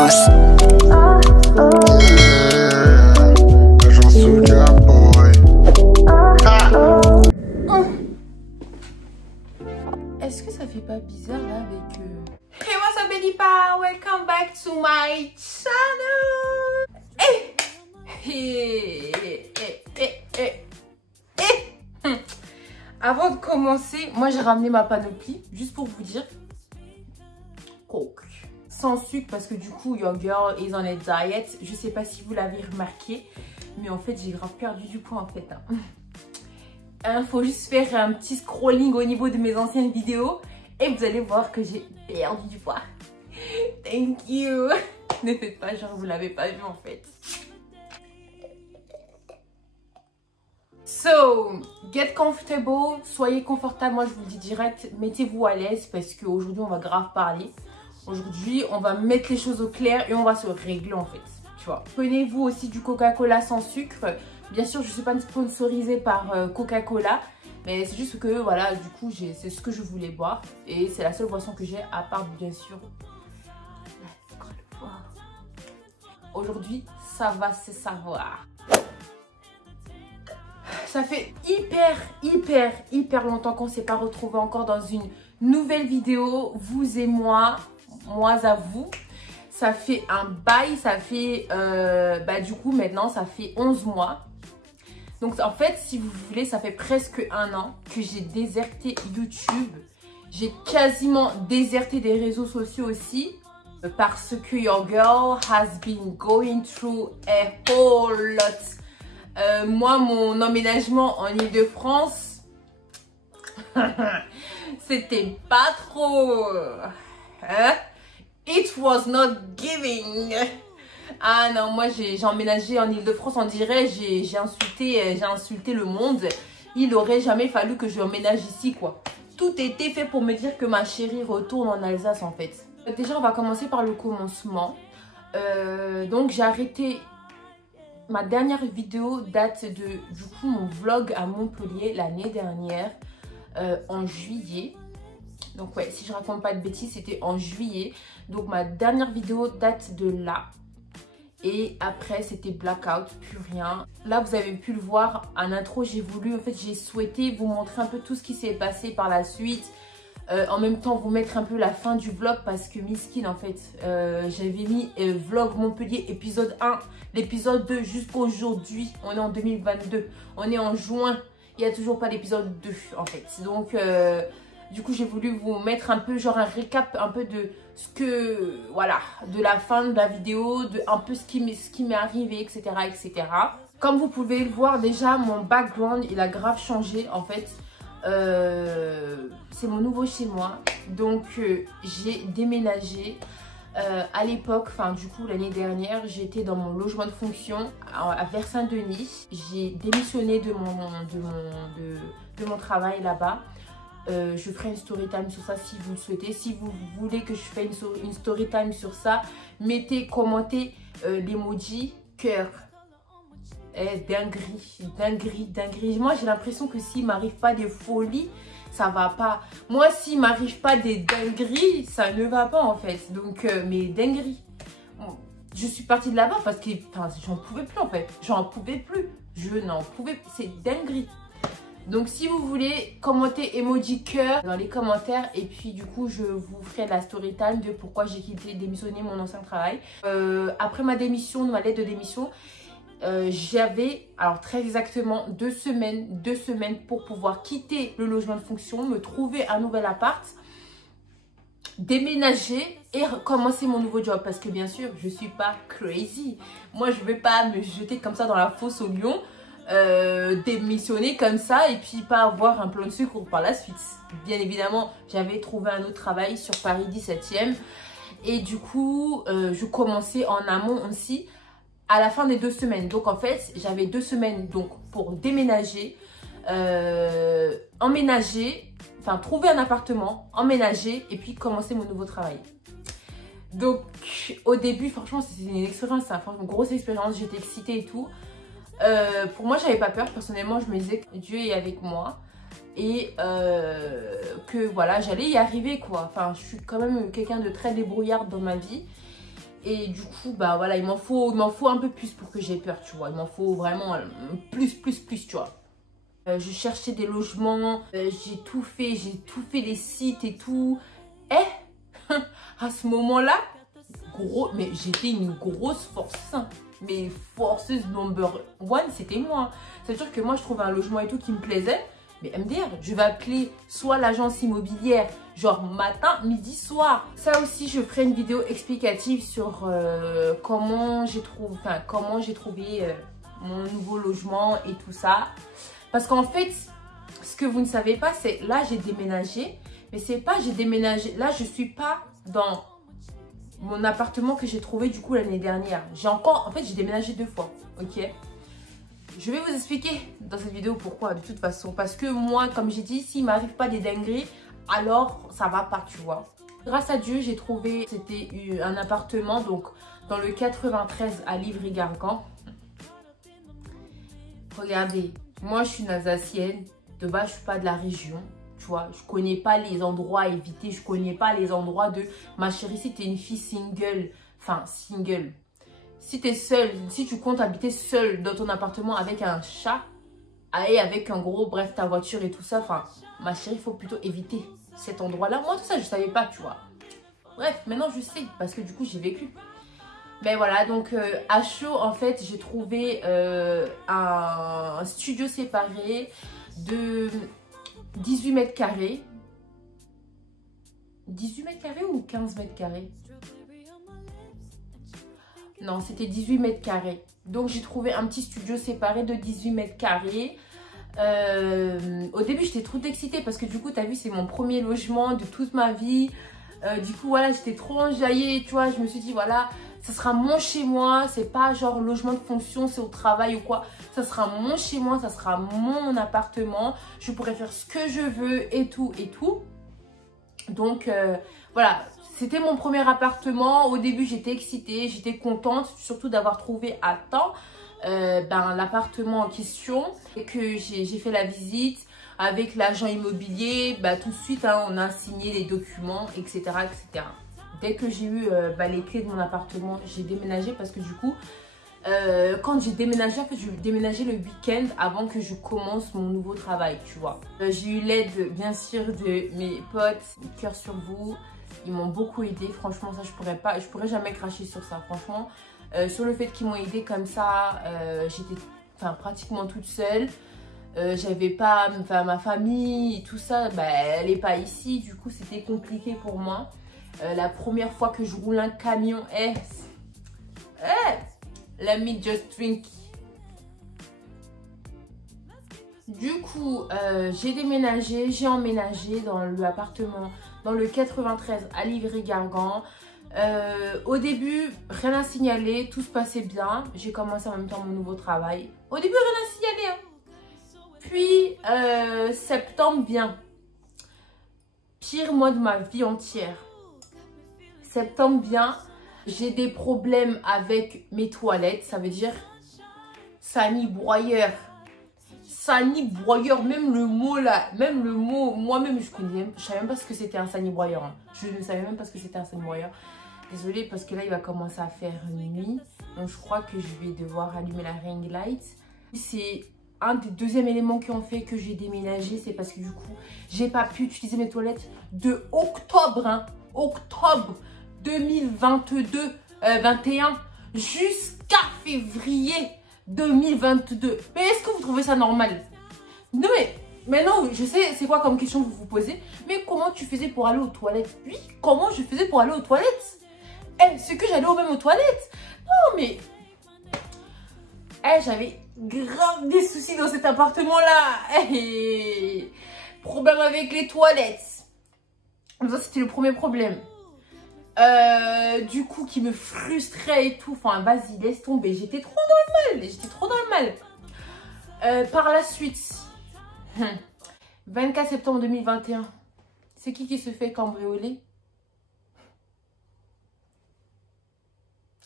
house. Agent Soulja Boy. Est-ce que ça fait pas bizarre là avec Hey, what's up Belipa? Welcome back to my channel. Avant de commencer, moi j'ai ramené ma panoplie juste pour vous dire Coke sans sucre parce que du coup your girl is on a diet. Je sais pas si vous l'avez remarqué, mais en fait j'ai grave perdu du poids en fait. Faut juste faire un petit scrolling au niveau de mes anciennes vidéos et vous allez voir que j'ai perdu du poids. Thank you. Ne faites pas genre vous l'avez pas vu en fait. So, get comfortable, soyez confortable, moi je vous le dis direct, mettez-vous à l'aise parce qu'aujourd'hui on va grave parler. Aujourd'hui on va mettre les choses au clair et on va se régler en fait, tu vois. Prenez-vous aussi du Coca-Cola sans sucre. Bien sûr je ne suis pas sponsorisée par Coca-Cola, mais c'est juste que voilà, du coup c'est ce que je voulais boire. Et c'est la seule boisson que j'ai à part bien sûr la Coca-Cola. Aujourd'hui ça va se savoir. Ça fait hyper longtemps qu'on ne s'est pas retrouvés encore dans une nouvelle vidéo, vous et moi à vous. Ça fait un bail, ça fait, du coup maintenant ça fait 11 mois. Donc en fait, si vous voulez, ça fait presque un an que j'ai déserté YouTube. J'ai quasiment déserté des réseaux sociaux aussi. Parce que your girl has been going through a whole lot. Moi, mon emménagement en Ile-de-France, c'était pas trop... Hein? It was not giving. Ah non, moi j'ai emménagé en Ile-de-France, on dirait, j'ai insulté le monde. Il aurait jamais fallu que je emménage ici, quoi. Tout était fait pour me dire que ma chérie retourne en Alsace, en fait. Déjà, on va commencer par le commencement. Donc, j'ai arrêté... Ma dernière vidéo date de, du coup, mon vlog à Montpellier l'année dernière, en juillet. Donc ouais, si je raconte pas de bêtises, c'était en juillet. Donc ma dernière vidéo date de là. Et après, c'était blackout, plus rien. Là, vous avez pu le voir, en intro, j'ai voulu, en fait, j'ai souhaité vous montrer un peu tout ce qui s'est passé par la suite. En même temps, vous mettre un peu la fin du vlog parce que miskin, en fait, j'avais mis vlog Montpellier épisode 1, l'épisode 2 jusqu'aujourd'hui. On est en 2022, on est en juin, il n'y a toujours pas l'épisode 2 en fait. Donc, du coup, j'ai voulu vous mettre un peu, genre un récap un peu de ce que, voilà, de la fin de la vidéo, de un peu ce qui m'est arrivé, etc., etc. Comme vous pouvez le voir, déjà, mon background, il a grave changé en fait. C'est mon nouveau chez moi, donc j'ai déménagé à l'époque, enfin du coup l'année dernière, j'étais dans mon logement de fonction à Vers-Saint-Denis. J'ai démissionné de mon travail là-bas. Je ferai une story time sur ça si vous le souhaitez. Si vous voulez que je fasse une story time sur ça, mettez, commentez l'emoji cœur. Dinguerie. Moi, j'ai l'impression que s'il m'arrive pas des folies, ça va pas. Moi, s'il m'arrive pas des dingueries, ça ne va pas en fait. Donc, mais dinguerie. Je suis partie de là-bas parce que j'en pouvais plus en fait. J'en pouvais plus. Je n'en pouvais plus. C'est dinguerie. Donc, si vous voulez, commentez emoji cœur dans les commentaires. Et puis, du coup, je vous ferai la story time de pourquoi j'ai démissionné mon ancien travail. Après ma démission, ma lettre de démission, j'avais, alors très exactement, 2 semaines pour pouvoir quitter le logement de fonction, me trouver un nouvel appart, déménager et commencer mon nouveau job. Parce que bien sûr, je suis pas crazy. Moi, je vais pas me jeter comme ça dans la fosse au lion, démissionner comme ça et puis pas avoir un plan de secours par la suite. Bien évidemment, j'avais trouvé un autre travail sur Paris 17e. Et du coup, je commençais en amont aussi, à la fin des 2 semaines. Donc en fait, j'avais 2 semaines donc, pour déménager, emménager, enfin trouver un appartement, emménager et puis commencer mon nouveau travail. Donc au début, franchement, c'était une expérience, une grosse expérience, j'étais excitée et tout. Pour moi, j'avais pas peur, personnellement, je me disais que Dieu est avec moi. Et que voilà, j'allais y arriver quoi. Enfin, je suis quand même quelqu'un de très débrouillard dans ma vie. Et du coup, bah voilà, il m'en faut un peu plus pour que j'ai peur, tu vois. Il m'en faut vraiment plus, tu vois. Je cherchais des logements, j'ai tout fait les sites et tout. Et à ce moment-là, mais j'étais une grosse force. Mais forceuse number one, c'était moi. C'est-à-dire que moi, je trouvais un logement et tout qui me plaisait. Mais MDR, je vais appeler soit l'agence immobilière, genre matin, midi, soir. Ça aussi, je ferai une vidéo explicative sur comment j'ai trouvé mon nouveau logement et tout ça. Parce qu'en fait, ce que vous ne savez pas, c'est là, j'ai déménagé. Mais c'est pas j'ai déménagé. Là, je suis pas dans mon appartement que j'ai trouvé du coup l'année dernière. En fait, j'ai déménagé 2 fois, ok? Je vais vous expliquer dans cette vidéo pourquoi, de toute façon. Parce que moi, comme j'ai dit, s'il ne m'arrive pas des dingueries, alors ça va pas, tu vois. Grâce à Dieu, j'ai trouvé, c'était un appartement, donc dans le 93 à Livry-Gargan. Regardez, moi je suis une Alsacienne, de base je suis pas de la région, tu vois. Je connais pas les endroits à éviter, je connais pas les endroits de... Ma chérie, si tu es une fille single, si tu es seule, si tu comptes habiter seule dans ton appartement avec un chat et avec un gros, bref, ta voiture et tout ça, ma chérie, il faut plutôt éviter cet endroit-là. Moi, tout ça, je savais pas, tu vois. Bref, maintenant, je sais parce que du coup, j'ai vécu. Mais voilà, donc à chaud, en fait, j'ai trouvé un studio séparé de 18 mètres carrés. 18 mètres carrés ou 15 mètres carrés? Non, c'était 18 mètres carrés. Donc, j'ai trouvé un petit studio séparé de 18 mètres carrés. Au début, j'étais trop excitée parce que du coup, tu as vu, c'est mon premier logement de toute ma vie. Du coup, voilà, j'étais trop enjaillée, tu vois. Je me suis dit, voilà, ça sera mon chez moi. C'est pas genre logement de fonction, c'est au travail ou quoi. Ça sera mon chez moi, ça sera mon appartement. Je pourrais faire ce que je veux et tout et tout. Donc, voilà. C'était mon premier appartement. Au début, j'étais excitée, j'étais contente, surtout d'avoir trouvé à temps l'appartement en question. Et que j'ai fait la visite avec l'agent immobilier. Tout de suite, on a signé les documents, etc. etc. Dès que j'ai eu les clés de mon appartement, j'ai déménagé parce que du coup, quand j'ai déménagé, en fait, je déménageais le week-end avant que je commence mon nouveau travail, tu vois. J'ai eu l'aide, bien sûr, de mes potes, cœur sur vous. Ils m'ont beaucoup aidé, franchement, ça je pourrais jamais cracher sur ça, franchement. Sur le fait qu'ils m'ont aidé comme ça, j'étais pratiquement toute seule. J'avais pas, ma famille et tout ça, elle n'est pas ici, du coup c'était compliqué pour moi. La première fois que je roule un camion, let me just drink. Du coup, j'ai déménagé, j'ai emménagé dans l'appartement, dans le 93 à Livry-Gargan. Au début, rien à signaler, tout se passait bien. J'ai commencé en même temps mon nouveau travail. Au début, rien à signaler. Puis, septembre vient. Pire mois de ma vie entière. Septembre vient. J'ai des problèmes avec mes toilettes. Ça veut dire Sani broyeur. Sani broyeur, même le mot là, moi-même je savais même pas ce que c'était un sani broyeur. Hein. Je ne savais même pas ce que c'était un sani broyeur. Désolée parce que là il va commencer à faire nuit. Donc je crois que je vais devoir allumer la ring light. C'est un des deuxièmes éléments qui ont fait que j'ai déménagé. C'est parce que du coup j'ai pas pu utiliser mes toilettes de octobre. Octobre 2022, 21 jusqu'à février 2022. Mais est-ce que vous trouvez ça normal? Non mais non, je sais c'est quoi comme question que vous vous posez. Mais comment tu faisais pour aller aux toilettes? Oui, comment je faisais pour aller aux toilettes? C'est que j'allais même aux toilettes. Non mais... j'avais grave des soucis dans cet appartement-là. Problème avec les toilettes. Ça c'était le premier problème. Du coup qui me frustrait et tout, vas-y laisse tomber, j'étais trop dans le mal, par la suite 24 septembre 2021, c'est qui se fait cambrioler?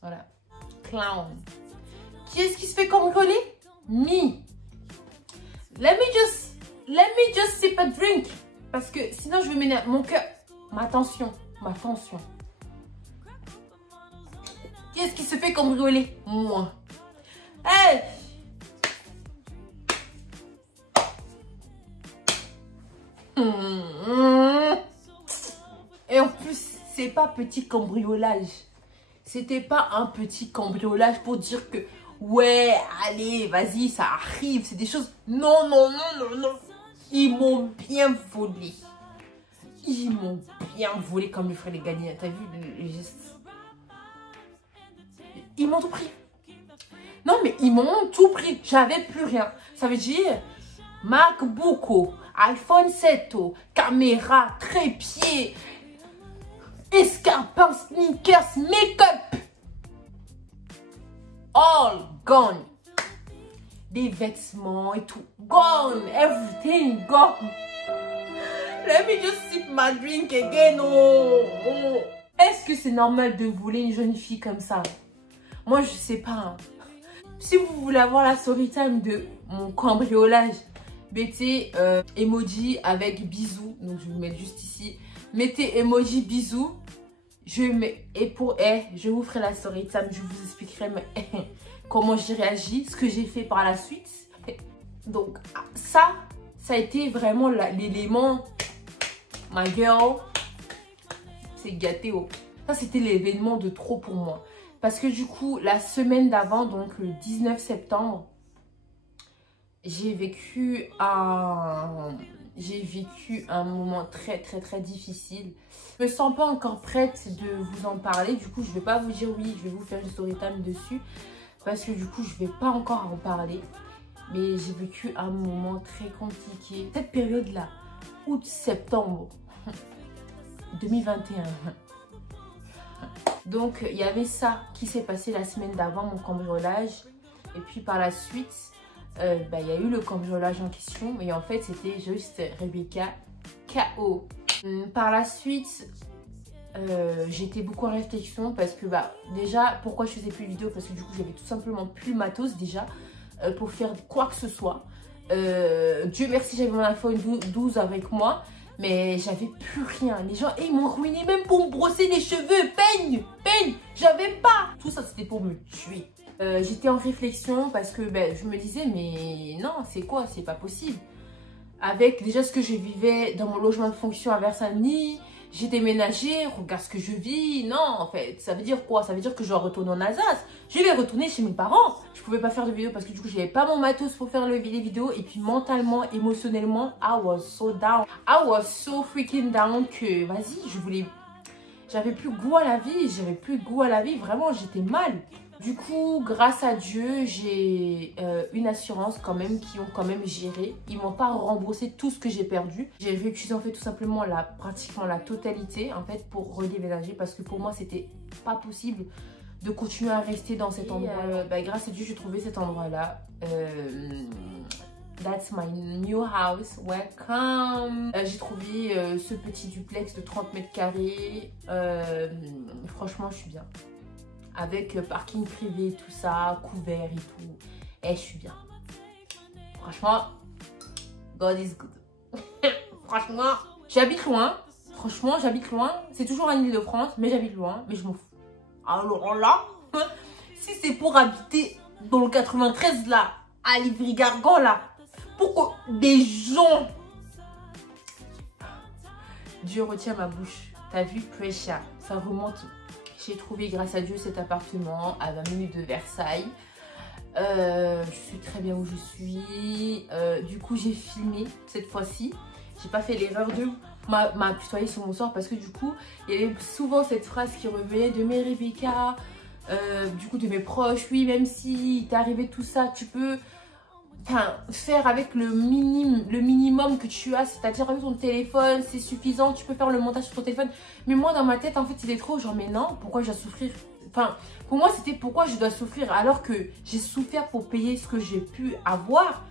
Voilà, clown. Qui est-ce qui se fait cambrioler? Me. Let me just sip a drink, parce que sinon je vais m'énerver, mon cœur, ma tension. Qui est-ce qui se fait cambrioler? Moi. Hey! Et en plus, c'est pas petit cambriolage. C'était pas un petit cambriolage pour dire que ouais, allez, vas-y, ça arrive. C'est des choses. Non, non, non, non, non. Ils m'ont bien volé. Ils m'ont bien volé comme le ferait les gagnants. T'as vu le geste? Ils m'ont tout pris. Non, mais ils m'ont tout pris. J'avais plus rien. Ça veut dire MacBook, iPhone 7, caméra, trépied, escarpins, sneakers, make-up. All gone. Des vêtements et tout. Gone. Everything gone. Let me just sip my drink again. Oh, oh. Est-ce que c'est normal de voler une jeune fille comme ça? Moi, je sais pas. Hein. Si vous voulez avoir la story time de mon cambriolage, mettez emoji avec bisous. Donc, je vais vous mettre juste ici. Mettez emoji bisous. Je vous ferai la story time. Je vous expliquerai comment j'ai réagi, ce que j'ai fait par la suite. Donc, ça a été vraiment l'élément. My girl, c'est gâté. Oh. Ça, c'était l'événement de trop pour moi. Parce que du coup, la semaine d'avant, donc le 19 septembre, j'ai vécu un moment très, très, très difficile. Je me sens pas encore prête de vous en parler. Du coup, je vais pas vous dire oui, je vais vous faire une story time dessus. Parce que du coup, je vais pas encore en parler. Mais j'ai vécu un moment très compliqué. Cette période-là, août-septembre 2021. Donc, il y avait ça qui s'est passé la semaine d'avant, mon cambriolage. Et puis, par la suite, il y a eu le cambriolage en question. Et en fait, c'était juste Rebecca KO. Par la suite, j'étais beaucoup en réflexion parce que, déjà, pourquoi je faisais plus de vidéos? Parce que du coup, j'avais tout simplement plus le matos déjà pour faire quoi que ce soit. Dieu merci, j'avais mon iPhone 12 avec moi. Mais j'avais plus rien. Les gens, ils m'ont ruiné même pour me brosser les cheveux. Peigne. J'avais pas. Tout ça, c'était pour me tuer. J'étais en réflexion parce que je me disais, mais non, c'est quoi? C'est pas possible. Avec déjà ce que je vivais dans mon logement de fonction à Versailles, j'ai déménagé, regarde ce que je vis. Non, en fait, ça veut dire quoi? Ça veut dire que je dois retourner en Alsace. Je vais retourner chez mes parents. Je pouvais pas faire de vidéos parce que du coup, j'avais pas mon matos pour faire les vidéos. Et puis mentalement, émotionnellement, I was so down. I was so freaking down que, vas-y, j'avais plus goût à la vie. Vraiment, j'étais mal. Du coup, grâce à Dieu, j'ai une assurance quand même qui ont quand même géré. Ils m'ont pas remboursé tout ce que j'ai perdu. J'ai réutilisé en fait tout simplement pratiquement la totalité en fait pour redéménager parce que pour moi c'était pas possible de continuer à rester dans cet endroit. Grâce à Dieu, j'ai trouvé cet endroit-là. That's my new house. Welcome. J'ai trouvé ce petit duplex de 30 mètres carrés. Franchement, je suis bien. Avec parking privé, tout ça, couvert et tout. Et je suis bien. Franchement, God is good. Franchement, j'habite loin. C'est toujours en Ile-de-France, mais j'habite loin. Mais je m'en fous. Alors là, si c'est pour habiter dans le 93 là, à Livry-Gargan là, pourquoi des gens... Dieu retient ma bouche. T'as vu, Pressure, ça remonte. J'ai trouvé grâce à Dieu cet appartement à 20 minutes de Versailles. Je suis très bien où je suis. Du coup, j'ai filmé cette fois-ci. J'ai pas fait l'erreur de m'apitoyer sur mon sort parce que du coup, il y avait souvent cette phrase qui revenait de mes Rebecca, du coup de mes proches. Oui, même si t'est arrivé tout ça, tu peux faire avec le minimum que tu as, c'est-à-dire avec ton téléphone, c'est suffisant, tu peux faire le montage sur ton téléphone. Mais moi, dans ma tête, en fait, c'était trop genre, mais non, pourquoi je dois souffrir? Enfin, pour moi, c'était pourquoi je dois souffrir alors que j'ai souffert pour payer ce que j'ai pu avoir.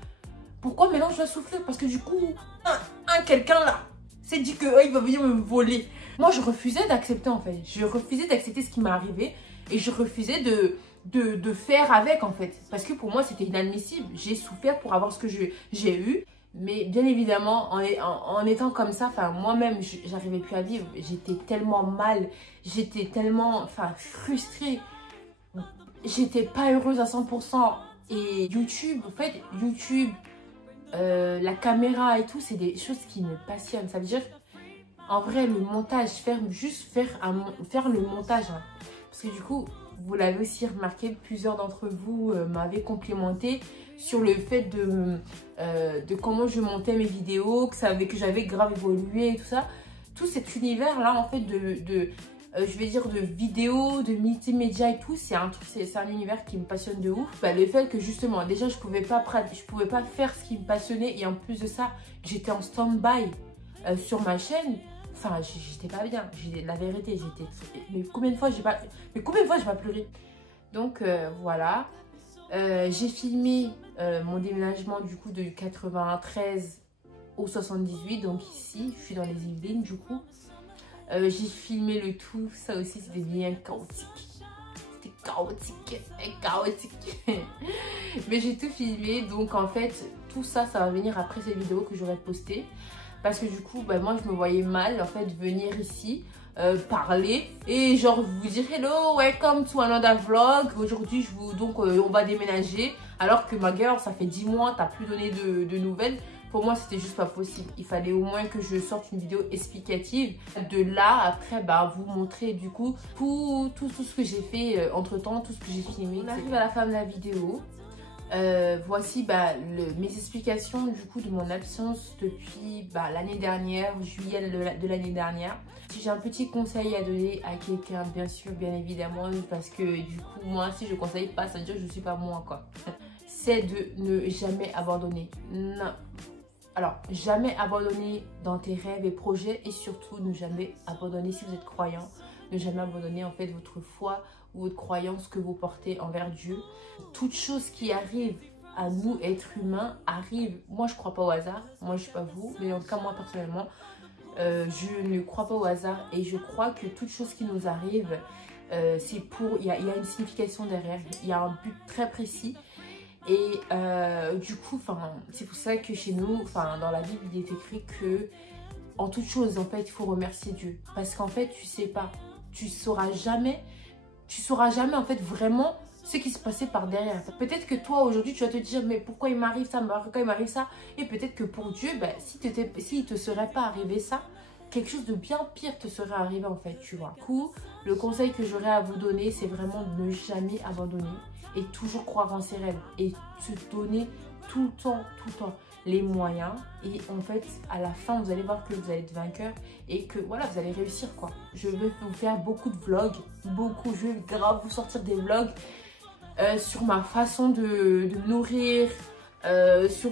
Pourquoi maintenant je dois souffrir? Parce que du coup, quelqu'un là s'est dit que il va venir me voler. Moi, je refusais d'accepter en fait. Je refusais d'accepter ce qui m'est arrivé et je refusais de faire avec en fait. Parce que pour moi, c'était inadmissible. J'ai souffert pour avoir ce que j'ai eu. Mais bien évidemment, en étant comme ça, moi-même, j'arrivais plus à vivre. J'étais tellement mal, j'étais tellement frustrée j'étais pas heureuse à 100%. Et YouTube, en fait, YouTube, la caméra et tout, c'est des choses qui me passionnent. Ça veut dire, en vrai, le montage, faire le montage. Hein. Parce que du coup, vous l'avez aussi remarqué, plusieurs d'entre vous m'avaient complimenté sur le fait de comment je montais mes vidéos, que j'avais grave évolué et tout ça. Tout cet univers-là, en fait, je vais dire de vidéos, de multimédia et tout, c'est un univers qui me passionne de ouf. Bah, le fait que justement, déjà, je pouvais pas faire ce qui me passionnait et en plus de ça, j'étais en stand-by sur ma chaîne. Enfin, j'étais pas bien. La vérité, mais combien de fois j'ai pas pleuré. Donc voilà. J'ai filmé mon déménagement du coup de 93 au 78. Donc ici, je suis dans les Yvelines du coup. J'ai filmé le tout. Ça aussi, c'était bien chaotique. C'était chaotique. Mais j'ai tout filmé. Donc en fait, tout ça, ça va venir après cette vidéo que j'aurai postée. Parce que du coup, bah, moi, je me voyais mal, en fait, venir ici, parler et genre vous dire « Hello, welcome to another vlog ». Aujourd'hui, on va déménager. Alors que ma gueule, ça fait 10 mois, t'as plus donné de nouvelles. Pour moi, c'était juste pas possible. Il fallait au moins que je sorte une vidéo explicative. De là, après, bah, vous montrer du coup tout ce que j'ai fait entre-temps, tout ce que j'ai filmé. On arrive à la fin de la vidéo. Voici mes explications du coup de mon absence depuis l'année dernière, juillet de l'année dernière. Si j'ai un petit conseil à donner à quelqu'un, bien sûr, bien évidemment, parce que du coup moi si je conseille pas, ça veut dire que je suis pas moi quoi. C'est de ne jamais abandonner. Non. Alors, jamais abandonner dans tes rêves et projets et surtout ne jamais abandonner si vous êtes croyant. Ne jamais abandonner en fait votre foi ou votre croyance que vous portez envers Dieu. Toute chose qui arrive à nous, êtres humains, arrive. Moi, je ne crois pas au hasard. Moi, je ne suis pas vous. Mais en tout cas, moi, personnellement, je ne crois pas au hasard. Et je crois que toute chose qui nous arrive, c'est pour... Il y a une signification derrière. Il y a un but très précis. Et du coup, c'est pour ça que chez nous, dans la Bible, il est écrit que en toute chose, en fait, il faut remercier Dieu. Parce qu'en fait, tu sais pas. Tu sauras jamais en fait vraiment ce qui se passait par derrière. Peut-être que toi aujourd'hui tu vas te dire mais pourquoi il m'arrive ça, pourquoi il m'arrive ça, et peut-être que pour Dieu s'il te serait pas arrivé ça, quelque chose de bien pire te serait arrivé en fait, tu vois. Du coup, le conseil que j'aurais à vous donner, c'est vraiment de ne jamais abandonner et toujours croire en ses rêves et se donner tout le temps les moyens, et en fait à la fin vous allez voir que vous allez être vainqueur et que voilà, vous allez réussir quoi. Je vais vous faire beaucoup de vlogs, je vais grave vous sortir des vlogs sur ma façon de me nourrir, sur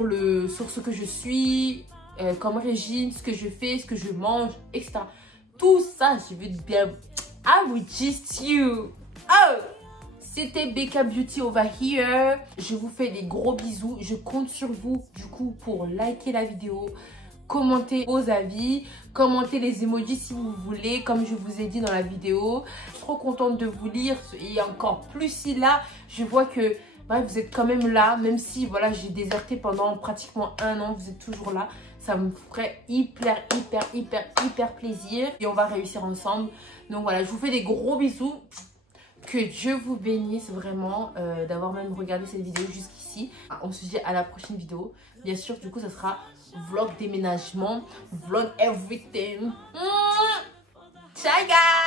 ce que je suis comme régime, ce que je fais, ce que je mange, etc. Tout ça, je veux bien. I will gist you. Oh! C'était Becca Beauty over here. Je vous fais des gros bisous. Je compte sur vous du coup pour liker la vidéo, commenter vos avis, commenter les emojis si vous voulez, comme je vous ai dit dans la vidéo. Je suis trop contente de vous lire et encore plus si là, je vois que bref, vous êtes quand même là, même si voilà, j'ai déserté pendant pratiquement 1 an, vous êtes toujours là. Ça me ferait hyper plaisir et on va réussir ensemble. Donc voilà, je vous fais des gros bisous. Que Dieu vous bénisse vraiment d'avoir même regardé cette vidéo jusqu'ici. On se dit à la prochaine vidéo. Bien sûr, du coup, ça sera vlog déménagement, vlog everything. Ciao guys!